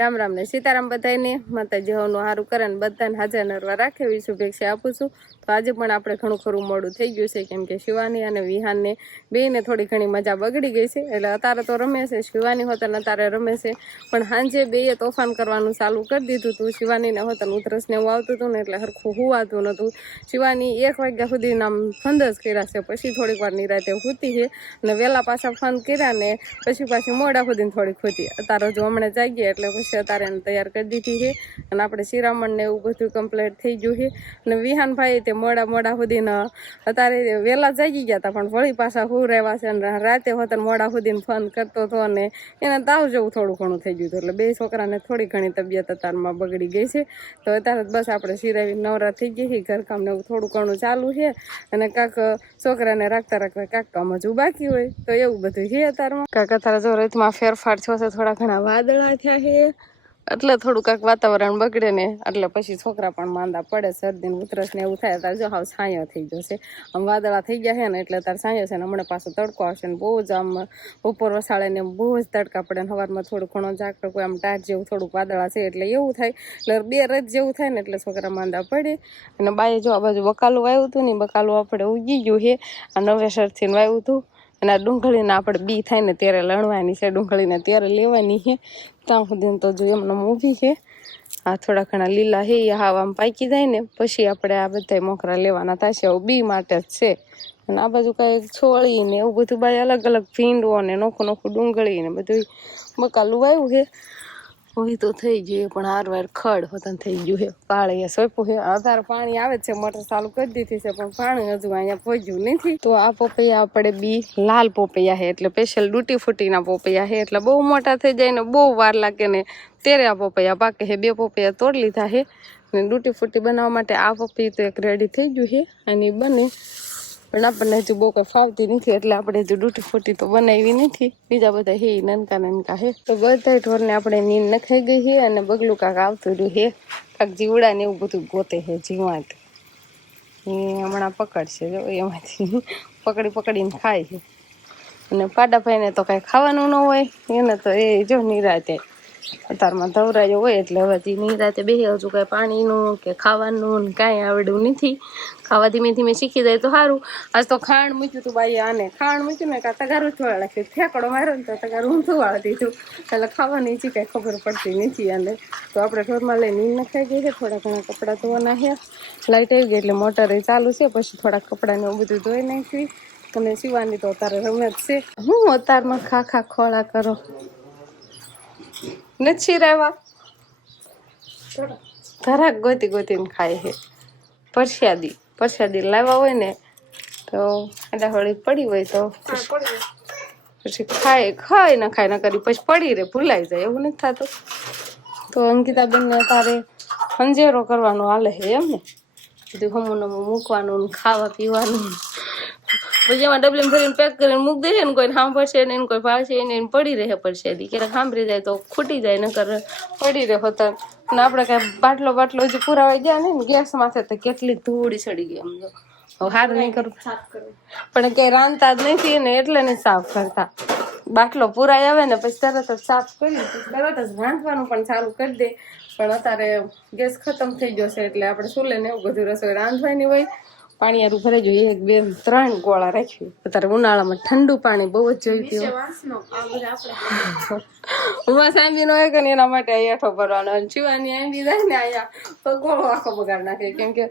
રામ રામ ને સીતારામ બધાને માતાજી હવનું સારું કરે ને બધાને હાજર નરવા રાખે એવી શુભેચ્છા આપું છું. તો આજે પણ આપણે ઘણું ખરું મોડું થઈ ગયું છે, કેમ કે શિવાની અને વિહાનને બેને થોડી ઘણી મજા બગડી ગઈ છે. એટલે અત્યારે તો રમે છે, શિવાની હોતન અતારે રમે છે. પણ સાંજે બેએ તોફાન કરવાનું ચાલુ કરી દીધું હતું શિવાનીને હોતન ઉધરસને એવું આવતું હતું ને એટલે હરખું હુવાતું નહોતું. શિવાની એક વાગ્યા સુધી નામ ફંદસ કર્યા છે. પછી થોડીક વાર નિરાતે ખૂતી છે અને વહેલા પાછા ફંદ કર્યા ને પછી પાછી મોડા સુધી થોડીક હોતી. અત્યારે જો હમણાં જાગીએ એટલે પછી અત્યારે એને તૈયાર કરી દીધી છે. અને આપણે શિરામણ ને એવું બધું કમ્પ્લીટ થઈ ગયું છે. અને વિહાનભાઈ તે મોડા મોડા સુધીને, અત્યારે વહેલા જાગી ગયા હતા પણ વળી પાછા હું રહેવા છે અને રાતે હોતા મોડા સુધી ફોન કરતો હતો અને એને તાવ જેવું થોડું ઘણું થઈ ગયું હતું. એટલે બે છોકરાને થોડી ઘણી તબિયત અત્યારમાં બગડી ગઈ છે. તો અત્યારે બસ આપણે સિરાવી નવરા થઈ ગઈ છે ઘરકામ ને એવું થોડું ઘણું ચાલુ છે. અને કાંક છોકરાને રાખતા રાખતા કાંક કામ હજુ બાકી હોય. તો એવું બધું છે અત્યારમાં. કાંક અત્યારે જો રીતમાં ફેરફાર થયો છે, થોડા ઘણા વાદળા થયા છે. એટલે થોડું કાંક વાતાવરણ બગડે ને, એટલે પછી છોકરા પણ માંદા પડે શરદી ઉતરસ ને એવું થાય, તાર જો હાવ છાંયો થઈ જશે. આમ વાદળા થઈ ગયા છે ને, એટલે તાર છાંયો છે ને, હમણાં પાછો તડકો આવશે ને બહુ જ આમ ઉપર વસાળે ને બહુ જ તડકા પડે ને સવારમાં થોડું ઘણો ઝાકડો કોઈ આમ ટાટ જેવું થોડુંક વાદળા છે, એટલે એવું થાય. એટલે બે રજ જેવું થાય ને, એટલે છોકરા માંદા પડે. અને બાએ જો આ બાજુ બકાલું વાવ્યું હતું ને બકાલું આપણે ઉગી ગયું છે આ નવેસરથી વાવ્યું હતું અને આ ડુંગળીને આપણે બી થાય ને ત્યારે લણવાની છે, ડુંગળીને ત્યારે લેવાની છે. ત્યાં સુધી તો જો એમને ઊભી છે. આ થોડા ઘણા લીલા છે, એ હાવ આમ પાકી જાય ને, પછી આપણે આ બધા મોકરા લેવાના થશે બી માટે જ છે. અને આ બાજુ કાંઈ છોળી ને એવું બધું બાય અલગ અલગ ભીંડો ને નોખું નોખું ડુંગળી ને બધું બકાલું આવ્યું છે. હોય તો થઈ ગયું પણ હાર વાર ખડ હોતા થઈ ગયું છે પાળે સોંપ્યું છે અત્યારે પાણી આવે છે, મોટર ચાલુ કરી દીધી છે, પણ પાણી હજુ અહીંયા પહોંચ્યું નથી. તો આ પોપૈયા આપણે બી લાલ પોપૈયા છે એટલે સ્પેશિયલ ડૂટી ફૂટીના પોપૈયા છે એટલે બહુ મોટા થઈ જાય ને બહુ વાર લાગે ને ત્યારે આ પોપૈયા પાકે છે બે પોપૈયા તોડી લીધા છે ને ડૂટી ફૂટી બનાવવા માટે આ પપૈયું તો એક રેડી થઈ ગયું છે અને બને પણ આપણને હજુ બહુ કંઈ ફાવતી નથી, એટલે આપણે હજુ ડૂટી ફૂટી તો બનાવી નથી. બીજા બધા હે, નનકા નનકા હે. તો બધા ઢોરને આપણે નીંદ નખાઈ ગઈ છે અને બગલું કાંક આવતું રહ્યું હે. કાંક જીવડા ને એવું બધું ગોતે છે જીવાત. એ હમણાં પકડશે, જો, એમાંથી પકડી પકડીને ખાય છે અને પાડાભાઈને તો કાંઈ ખાવાનું ન હોય, એને તો એ જો નિરાતે અત્યારમાં ધવરાયો હોય એટલે હવે તી નિરાતે બે હજુ કાંઈ પાણીનું કે ખાવાનું કાંઈ આવડ્યું નથી. ખાવા ધીમે ધીમે શીખી જાય તો સારું આજ તો ખાંડ મૂક્યું હતું બાઈ આને. ખાંડ મૂક્યું ને કાં તગારું વાળા નાખ્યું ઠેકડો માર્યો ને તો તગારું ઊંધું વાળી દીધું. એટલે ખાવાની છે કાંઈ ખબર પડતી નથી અને તો આપણે ઘરમાં લઈને નીંદ નખાઈ ગઈ છે. થોડા ઘણા કપડાં ધોવાના છે. લાઇટ આવી ગઈ એટલે મોટર ચાલુ છે. પછી થોડા કપડાને એવું બધું ધોઈ નાખવી અને સીવાની તો અત્યારે રમે જ છે. હું અત્યારમાં ખા ખા ખોળા કરો. નથી રહેવા. ધરાક ગોતી ગોતીને ખાય છે. પરસ્યાદી પરસ્યાદી લાવ્યા હોય ને તો એટલે હળી પડી હોય તો પછી ખાય ખાય ન ખાય ન કરી પછી પડી રે ભૂલાઈ જાય એવું નથી થતું. તો અંકિતાબેનને તારે અંજેરો કરવાનો હાલે છે એમ ને. બધું હમું નમું મૂકવાનું ને ખાવા પીવાનું. પછી એમાં ડબલીમાં ભરીને પેક કરીને મૂકી દેશે ને કોઈ સાંભળશે ને કોઈ ભાવશે એને પડી રહે પડશે દી. ક્યારેક સાંભળી જાય તો ખૂટી જાય, નકર પડી રહે હોતા ને આપણે કાંઈ બાટલો બાટલો હજી પુરાવાઈ ગયા ને ગેસ માથે તો કેટલી ધૂળ ચડી ગઈ એમ જો. હવે હાર નહીં કરું. પણ ક્યાંય રાંધતા જ નથી ને એટલે નહીં સાફ કરતા. બાટલો પુરાઈ આવે ને પછી તરત જ સાફ કરી તરત જ રાંધવાનું પણ ચાલુ કરી દે. પણ અત્યારે ગેસ ખતમ થઈ ગયો છે એટલે આપણે શું ને એવું બધું રસોઈ રાંધવાની હોય. પાણી આરું ભરાઈ જોઈએ એક બે ત્રણ ગોળા રાખ્યું. અત્યારે ઉનાળામાં ઠંડુ પાણી બહુ જ જોઈતું ઉમા સાંભી નો હોય કે એના માટે અહીંયા હેઠો ભરવાનો. અને ચીવાની આંબી જાય ને અહીંયા ગોળો આખો બગાડ નાખે. કેમ કે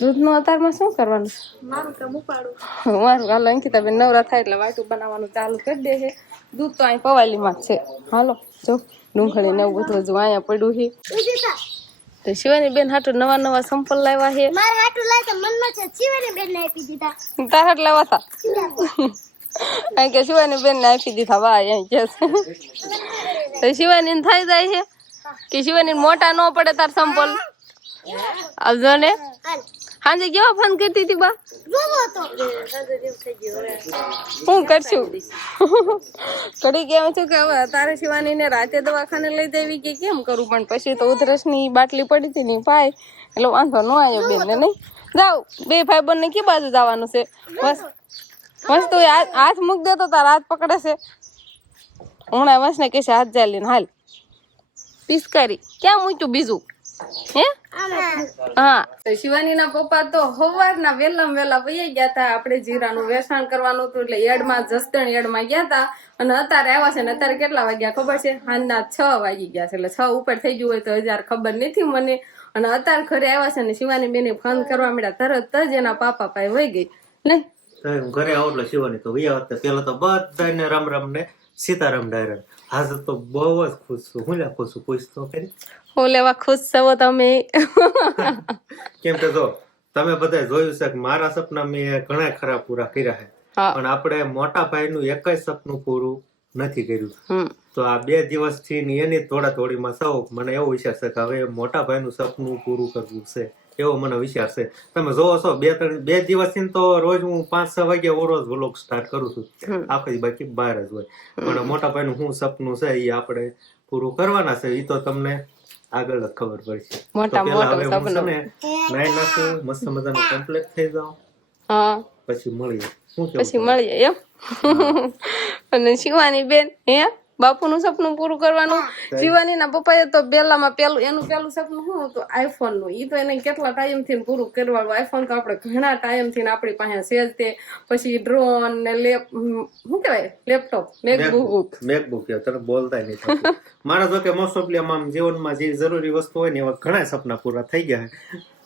દૂધનો અતારમાં શું કરવાનું? મારું હાલો અંકિતા બેન નવરા થાય એટલે વાટું બનાવવાનું ચાલુ કરી દે છે. દૂધ તો અહીં પવાલીમાં જ છે. હાલો જો ડુંગળી ને એવું બધું હજુ અહીંયા પડ્યું છે. તો શિવાની બેન હાટુ નવા નવા સંપલ લાવ્યા છે. મારે હાટુ લાવ્યા તો મનમાં છે શિવાની બેન ને આપી દીધા. તારા જ લાવ્યા હતા? કારણ કે શિવાની બેન ને આપી દીધા ભાઈ અહીં કે તો શિવાની થઈ જાય છે કે શિવાની મોટા ન પડે તાર સંપલ આવજો ને. હાલ સાંજે કેવા ફોન કરતી હતી બા? હું કરશું? ઘડી કેમ છું કે હવે તારે શિવાની ને રાતે દવાખાને લઈ જવી કે કેમ કરું? પણ પછી તો ઉધરસની બાટલી પડી હતી ની પાય એટલે વાંધો ન આવ્યો બેન ને નહીં? જાવ બે ભાઈ બંને કે બાજુ જવાનું છે? બસ બસ તું હાથ મૂક દે તો તારા હાથ પકડે છે. હમણાં વસ ને કહેશે હાથ ચાલીને હાલ. પિસ્કારી. ક્યાં મૂક્યું બીજું? હે? હા. શિવાનીના પપ્પા તો સવારના વેલા વેલા વૈયા ગયા હતા. આપણે જીરાનું વેચાણ કરવાનું હતું એટલે એડમાં જસદણ એડમાં ગયા હતા. અને અત્યારે આવ્યા છે ને અત્યારે કેટલા વાગ્યા ખબર છે? સાંજના છ વાગી ગયા છે. એટલે છ ઉપર થઈ ગયું હોય તો હજાર ખબર નથી મને. અને અત્યારે ઘરે આવ્યા છે ને શિવાની બેને ફોન કરવા મળ્યા તરત જ એના પાપા પાસે વહી ગઈ. નહીં ઘરે આવો એટલે શિવાની તો વૈયા પેલા તો બધાને રામ રામ ને સીતારામ ડાયરા હાજર તો બહુ જ ખુશ છું. હું લ્યા ખુશ છું? પૂછતો કરી હું લેવા ખુશ છો તમે? કેમ કે જો તમે બધા જોયું છે કે મારા સપના મેં ઘણા ખરા પૂરા કર્યા છે. પણ આપણે મોટા ભાઈનું જ સપનું પૂરું નથી કર્યું. તો આ બે દિવસથી થી એની થોડા થોડીમાં સૌ મને એવો વિચાર છે કે હવે મોટા ભાઈનું સપનું પૂરું કરવું છે. એવો મને વિચાર છે. તમે જોવો છો બે ત્રણ બે દિવસથી તો રોજ હું પાંચ છ વાગે રોજ વ્લોગ સ્ટાર્ટ કરું છું. આખી બાકી બહાર જ હોય. પણ મોટા ભાઈનું શું સપનું છે એ આપણે પૂરું કરવાના છે એ તો તમને આગળ જ ખબર પડશે. મોટા મોટું હવે હું છે સપનું. નાઈ નાખું મસ્ત મજાનું કમ્પ્લીટ થઈ જાઓ હા. પછી મળીએ. પછી મળીએ એમ. અને શિવાની બેન હે? બાપુનું સપનું પૂરું કરવાનું. શિવાની ના પપ્પાએ તો પેલામાં પેલું એનું પેલું સપનું શું હતું? આઈફોનનું. ઈ તો એને કેટલા ટાઈમથી પૂરું કરવાનું. આઈફોન તો આપણે ઘણા ટાઈમથી આપણી પાસે છે જ તે. પછી ડ્રોન ને લેપ શું કહેવાય? લેપટોપ મેકબુક મેકબુક તને બોલતા નહીં. મારા જો કે મોસ્ટ ઓફલી આમ જીવનમાં જે જરૂરી વસ્તુ હોય ને એવા ઘણા સપના પૂરા થઈ ગયા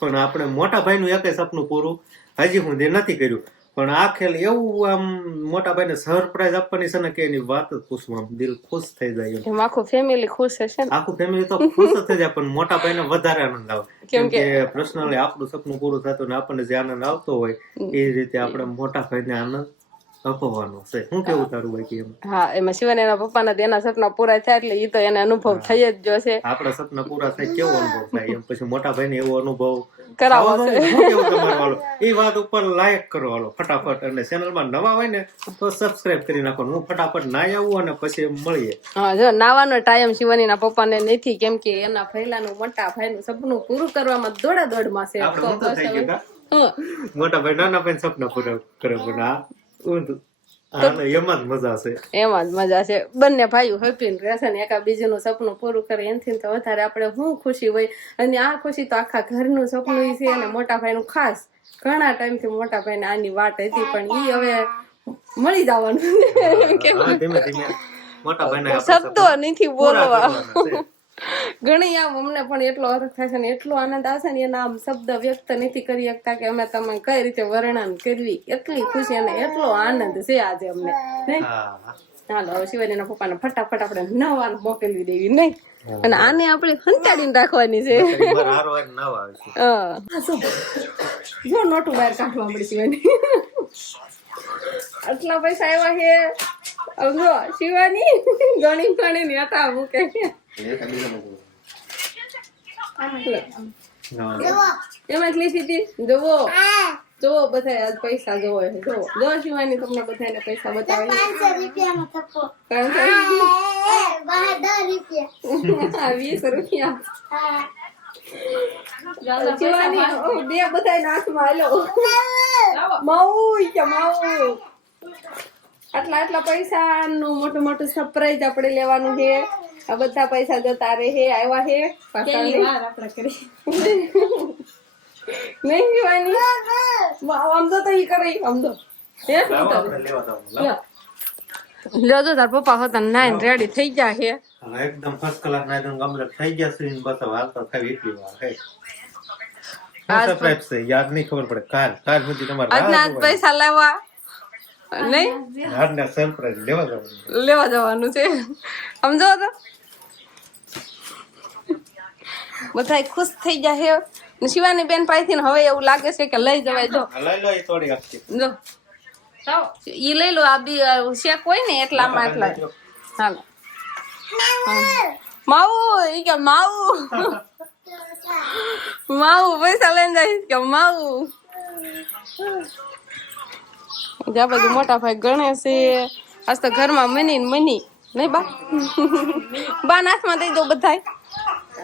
પણ આપણે મોટા ભાઈનું એક સપનું પૂરું હજી હું નથી કર્યું. પણ આ ખેલ એવું આમ મોટા ભાઈને સરપ્રાઈઝ આપવાની છે ને કે એની વાત જ પૂછવું આમ દિલ ખુશ થઈ જાય એમ. આખું ફેમિલી ખુશ હશે ને? આખું ફેમિલી તો ખુશ જ થઈ જાય પણ મોટા ભાઈને વધારે આનંદ આવે. કેમકે કેમ કે પર્સનલી આપણું સપનું પૂરું થતું ને આપણને જે આનંદ આવતો હોય એ રીતે આપણે મોટા ભાઈને આનંદ અપાવવાનો છે. શું કેવું તારું બાકી એમ? હા એમાં શિવાની એના પપ્પાના તો એના સપના પૂરા થયા એટલે ઈ તો એને અનુભવ થઈ જ જશે આપણા સપના પૂરા થાય કેવો અનુભવ થાય એમ? પછી મોટા ભાઈને એવો અનુભવ? કરાવો થવાનો ને શું કેવું તમારું હાલો? એ વાત ઉપર લાયક કરો હાલો ફટાફટ. અને ચેનલમાં નવા હોય ને તો સબસ્ક્રાઇબ કરી નાખો હું ફટાફટ નાઈ આવું અને પછી મળીએ. હા જો નાવાનો ટાઈમ શિવાનીના પપ્પાને નથી કેમ કે એના પહેલાનું મોટા ભાઈનું સપનું પૂરું કરવામાં દોડા દોડમાં છે. મોટા ભાઈ નાના ભાઈ સપના પૂરા કરે પણ એમાં જ મજા છે. એમાં જ મજા છે. બંને ભાઈઓ હેપી રહેશે ને એકા બીજુનું સપનું પૂરું કરે એનાથી તો વધારે આપણે શું ખુશી હોય? અને આ ખુશી તો આખા ઘરનું સપનું છે અને મોટા ભાઈનું ખાસ. ઘણા ટાઈમથી મોટા ભાઈને આની વાટ હતી પણ ઈ હવે મળી જવાનું. હા ધીમે ધીમે મોટા ભાઈને શબ્દો નથી બોલવા. ઘણી આમ અમને પણ એટલો અર્થ થાય છે ને એટલો આનંદ આવશે ને એના આમ શબ્દ વ્યક્ત નથી કરી શકતા કે અમે તમે કઈ રીતે વર્ણન કરવી એટલી ખુશી અને એટલો આનંદ છે આજે અમને નહીં? હા હા. ચાલો હવે શિવાજીના પપ્પાને ફટાફટ આપણે નવાનું મોકલી દેવી નહીં અને આને આપણે હંતાડીને રાખવાની છે. જો નોટું બહાર કાઢવા મળી શિવાની આટલા પૈસા આવ્યા છે જો શિવાની ગણી ગણી ને હતા મૂકે. એમાં જ લીધી હતી જોવો જોવો બધા આજ પૈસા જોવો છે જોવો જો શિવાની તમને બધાને પૈસા બતાવે. પાંચસો રૂપિયાનો થપ્પો. રૂપિયા? વીસ રૂપિયા. શિવાની બે બધા નાકમાં હાલો. માઉ કે માઉ. આટલા આટલા પૈસા નું મોટું મોટું સરપ્રાઈઝ આપણે લેવાનું છે. આ બધા પૈસા જતા રહે હે આવ્યા હે પાછા નહીં નહીં વાવ, આમ તો ઈ કરે આમ તો. જવાનું. લ્યો. તો તાર પપ્પા હતા નાઈન રેડી થઈ ગયા હે. એકદમ ફર્સ્ટ ક્લાસ ના એકદમ કમ્પ્લીટ થઈ ગયા છે બસ હાલતા થાય એટલી વાર હે. આજ સરપ્રાઈઝ છે યાદ નહીં ખબર પડે કાલ કાલ સુધી તમારે આજના આજ પૈસા લેવા નહીં? સરપ્રાઈઝ લેવા જવાનું લેવા જવાનું છે. સમજો તો. બધા ખુશ થઈ ગયા હે. ને શિવાની બેન પાસેથી થી હવે એવું લાગે છે કે લઈ જવાય. જો. લઈ લો એ થોડી આપશે જો. ઈ લઈ લો આ બી શેક હોય ને એટલામાં એટલા. હાલો. માવું ઈ કે માવું. માવું પૈસા લઈને જાય. કે માવું. જ્યાં બધું મોટા ભાઈ ગણે છે. આજ તો ઘરમાં મની ને મની. નહીં બા? બા નાથમાં દઈ દો બધા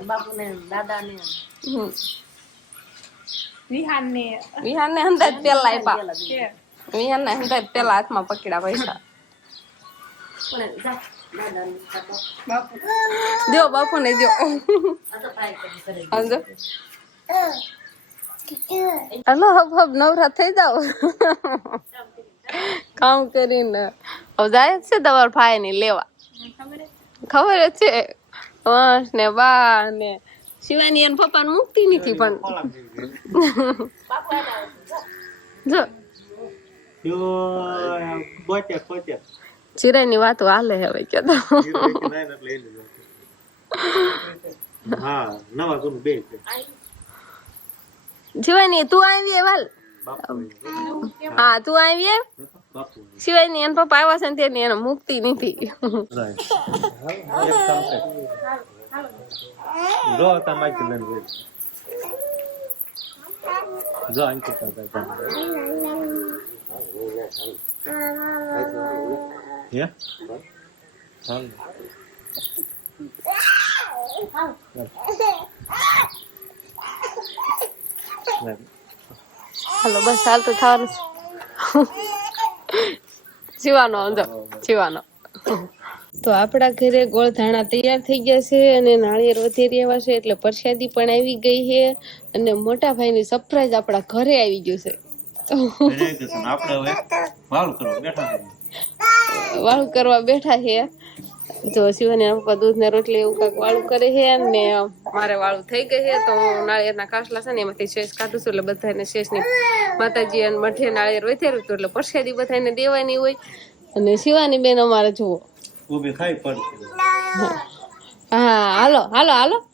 બાપુને દાદાને. હમ. વિહાનને. વિહાનને હંધાય પેલા આપ્યા વિહાનને અંદાજ પેલા હાથમાં પકડ્યા પૈસા. દો બાપુ. ને દો હલો હબ હબ નવરા થઈ જાવ કામ કરીને. હવે જાય છે તમારા ભાઈ ને લેવા. ખબર જ છે. વંશ ને બા ને શિવાની અને પપ્પા ને મૂકતી નથી પણ. જો. બોત્યા ની વાતો હાલે હવે કે તો. શિવાની તું આવી વાલ. હા તું આવી સિવાયની એન પપ્પા આવ્યા છે ને તેની એને મુક્તિ નથી. જો ચાલ હાલો, બસ હાલ તો થવાનું જીવાનો અંદર જીવાનો. તો આપણા ઘરે ગોળ ધાણા તૈયાર થઈ ગયા છે અને નાળિયેર વધેરી આવ્યા છે એટલે પ્રસાદી પણ આવી ગઈ છે અને મોટા ભાઈની સરપ્રાઈઝ આપણા ઘરે આવી ગયું છે. વાળું કરવા બેઠા છે. જો શિવાની પપ્પા દૂધ ને રોટલી એવું કાંઈક વાળું કરે છે અને મારે વાળું થઈ ગઈ છે તો નાળિયેરના કાસલા છે ને એમાંથી શેષ કાઢું છું એટલે બધાને શેષની માતાજી અને મઠે નાળિયેર વધેરું હતું એટલે પ્રસાદી બધાને દેવાની હોય. અને શિવાની બેન અમારે જુઓ. હા હાલો હાલો હાલો.